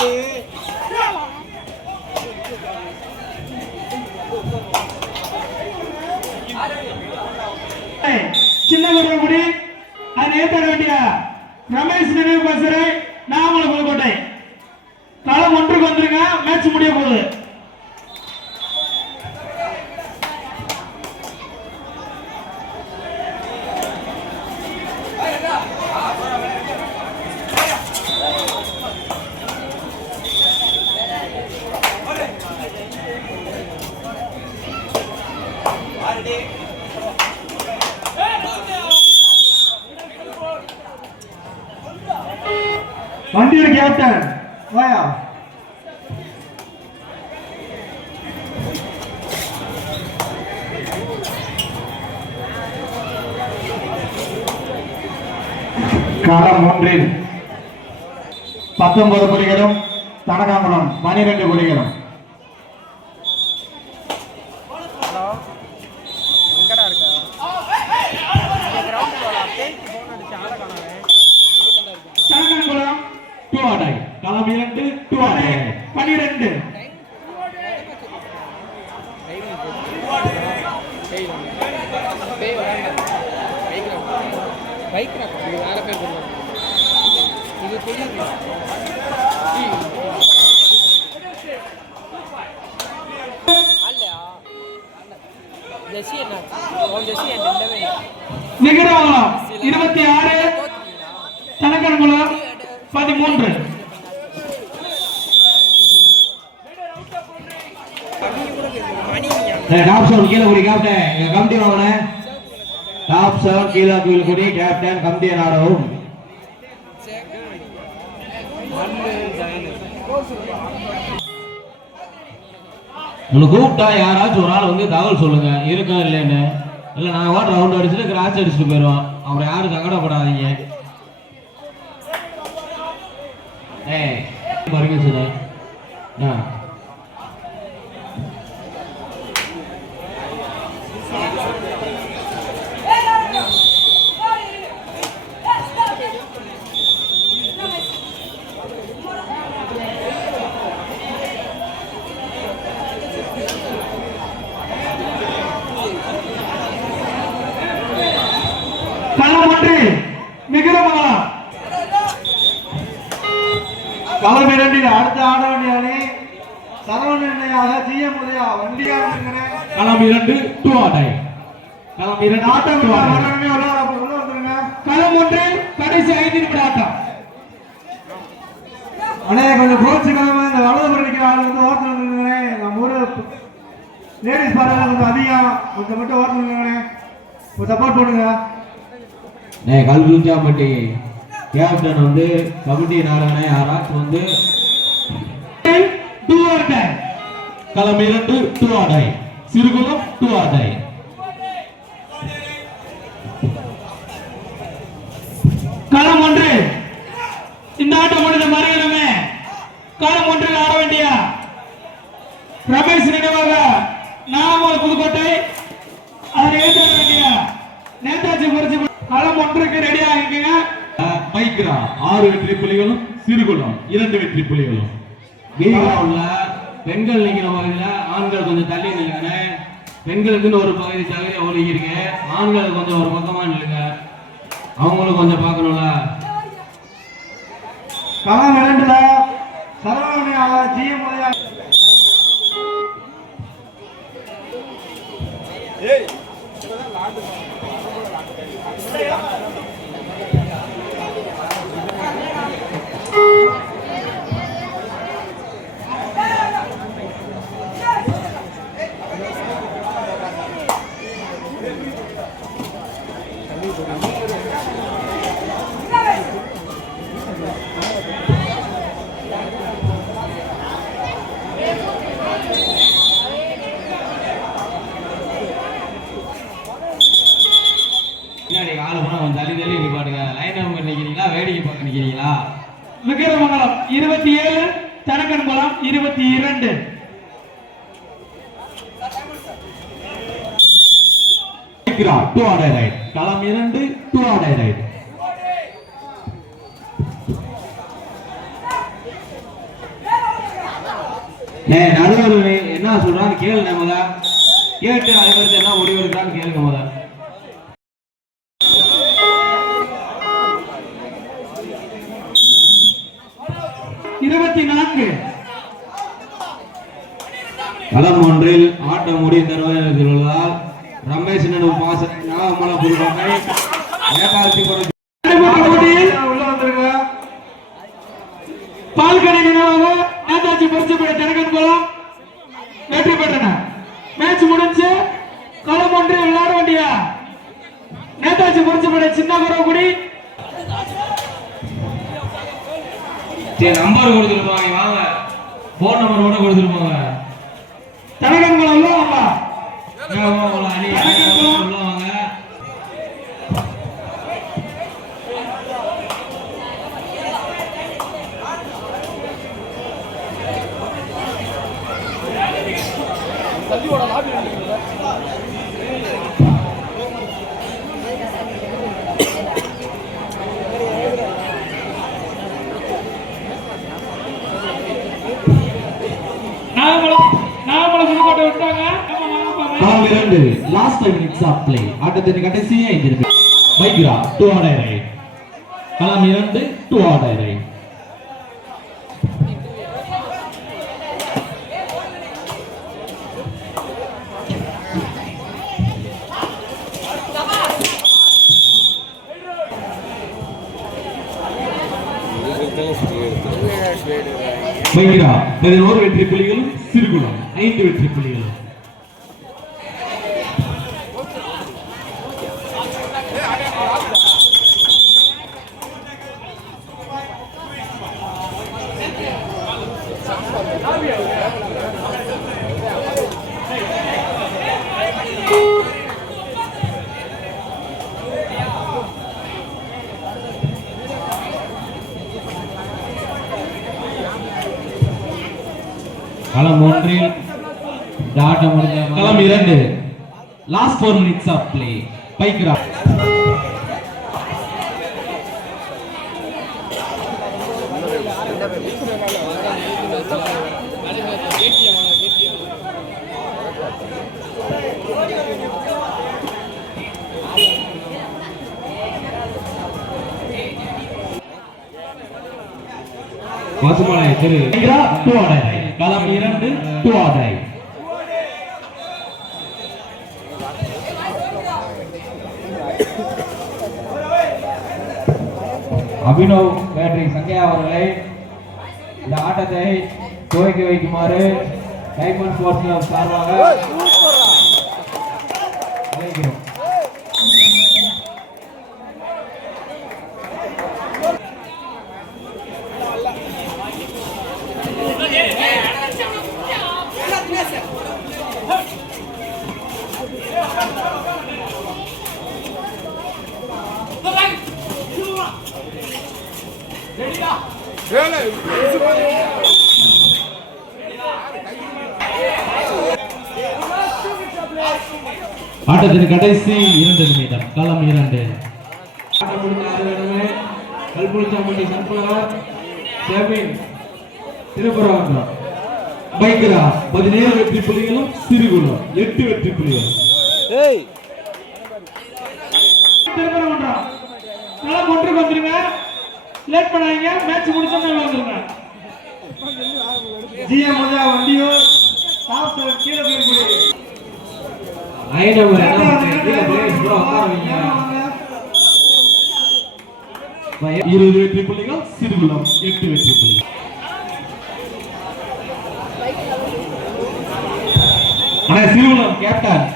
சின்ன குடி அது ஏற்ற வேண்டிய ரமேஷ் நினைவு பசரை நாமல புதுக்கோட்டை களம் ஒன்றுக்கு வந்துருங்க. மேட்ச் முடிய போகுது. வண்டியோட கேப்டன் வாயா. களம் ஒன்றில் 19 புலிகளும் தடகாங்குளம் 12 புலிகளும். களம் 2 12 நிகராகுளம் 26 தனக்கன்குளம் 13. டாப் 7 கீழ குடி கேப்டன் கமிட்டி வாங்கன. டாப் 7 கீழ குடி கேப்டன் கமிட்டி நாடவும். உங்களுக்கு கூப்பிட்டா யாராச்சும் ஒரு ஆள் வந்து தகவல் சொல்லுங்க இருக்கா இல்லைன்னு. இல்லை நாங்கள் வாட்டர் ரவுண்ட் அடிச்சுட்டு கிராச் அடிச்சுட்டு போயிடுவோம். அப்புறம் யாரும் சங்கடப்படாதீங்க. பாருங்க சார். களம் 2 அடுத்த ஆட வேண்டிய அணி சரவணனையாக ஜிஎம் உதயா வண்டியாக. களம் 2 2 ஆட்டை. களம் 2 ஆட்டம் உள்ள வந்துருங்க. களம் 1 கடைசி 5 நிமிட ஆட்டம். அண்ணே கொஞ்சம் கோச்சுக்காம இந்த வலதுபுறம் நிற்கிற ஆள் வந்து ஓரத்தில் வந்துருங்க. நம்ம ஊர் லேடிஸ் பார்க்க கொஞ்சம் அதிகம். கொஞ்சம் மட்டும் ஓரத்தில் வந்துருங்க. கொஞ்சம் சப்போர்ட் பண்ணுங்க. கல்விச்சாம்பட்டி கேப்டன் வந்து கமிட்டி நாராயண யாராச்சும் வந்து களம் 2 2 ஆடை. சிறுகுளம் 2 ஆடை. களம் 1 இந்த ஆட்டம் முடிந்த மறுகிறமே. களம் 1 ஆட வேண்டிய ரமேஷ் நினைவாக நாமக்கல் புதுக்கோட்டை அதை ஏற்ற வேண்டிய நேதாஜி பரிசு. களம் 1க்கு ரெடி ஆகிக்கங்க. மைக்ரா 6 வெற்றி புலிகளும் சிறுகுளம் 2 வெற்றி புலிகளும். உள்ள பெண்கள் நிக்கிற பகுதியில ஆண்கள் கொஞ்சம் தள்ளி நில்லுங்க. பெண்களுக்குன்னு ஒரு பகுதி தகுதி ஒதுக்கிருங்க. ஆண்கள் கொஞ்சம் ஒரு பக்கமா நில்லுங்க. அவங்களும் கொஞ்சம் பார்க்கணும்ல. களம் 2ல சரவணனையாக ஜிஎம் உதயா. வேடிக்கை பார்க்க நிக்கிறீங்களா? விக்கிரமங்கலம் 27 தனக்கன்குளம் 22. டூ ஆடை ரைட். களம் 2 2 ஆடை ரைட். நடுவர் என்ன சொல்றான்னு கேளு நம்ம கேட்டு அதை கருத்து என்ன முடிவு எடுக்கிறான்னு கேளுங்க முதல். களம் ஒன்றில் ஆட்டம் முடிந்ததால் ரமேஷ் பாசனை நாகமலை புதுக்கோட்டை பால்கடை நினைவாக நேதாஜி பரிசுப்படை தரகன்குளம் வெற்றி பெற்றன. மேட்ச் முடிஞ்சு களம் ஒன்றில் விளையாட வேண்டிய நேதாஜி பரிசுப்படை சின்ன குறவுக்குடி நம்பர் கொடுத்துருப்பாங்க, வாங்க போன் நம்பர் கூட கொடுத்துருப்பாங்க. தரகன்குளம் வாங்க. Last 5 minutes of play. ஆட்டத்தின் கடைசி 5 நிமிடம். பைக்ரா 2 ஆர்டர் ரைட். களம் 2 2 ஆர்டர் ரைட். பைக்ரா 11 வெற்றி புள்ளிகளும் சிறுகுளம் 5 வெற்றி புள்ளிகளும். களம் 1 ஆட்டம் முடிஞ்ச களம் 2 லாஸ்ட் 4 minutes of play. பைக்ரா வாசுமலை திரு பைக்ரா 2 ஆர்டர் களம் 2 2 ஆர்டர். அபினவ் பேட்டரி சங்கையா அவர்களை இந்த ஆட்டத்தை துவக்கி வைக்குமாறு டைமண்ட் ஸ்போர்ட்ஸ் கிளப் சார்பாக அழைக்கிறோம். ஆட்டத்தின் கடைசி 2 நிமிடம். களம் 2 கல்புல்சாமி சன்ஃப்ளவர் செவின் திருப்பரங்குன்றம். பைக்ரா 17 வெற்றி புள்ளிகளும் சிறுகுளம் 8 வெற்றி புள்ளிகள். திருப்பரங்குன்றம் களம் 1க்கு வந்துருங்க. லேட் பண்ணாதீங்க. மேட்ச் முடிச்சோம்னா வந்துருங்க. ஜிஎம் மஜா வண்டியோ ஸ்டாஃப் கீழே போய் போய் ஐநம்பர் கீழே போய் ப்ரோ உட்காருவீங்க. 20 வெற்றி புள்ளிகள் சிறுகுளம் 8 வெற்றி புள்ளிகள். ஆனா சிறுகுளம் கேப்டன்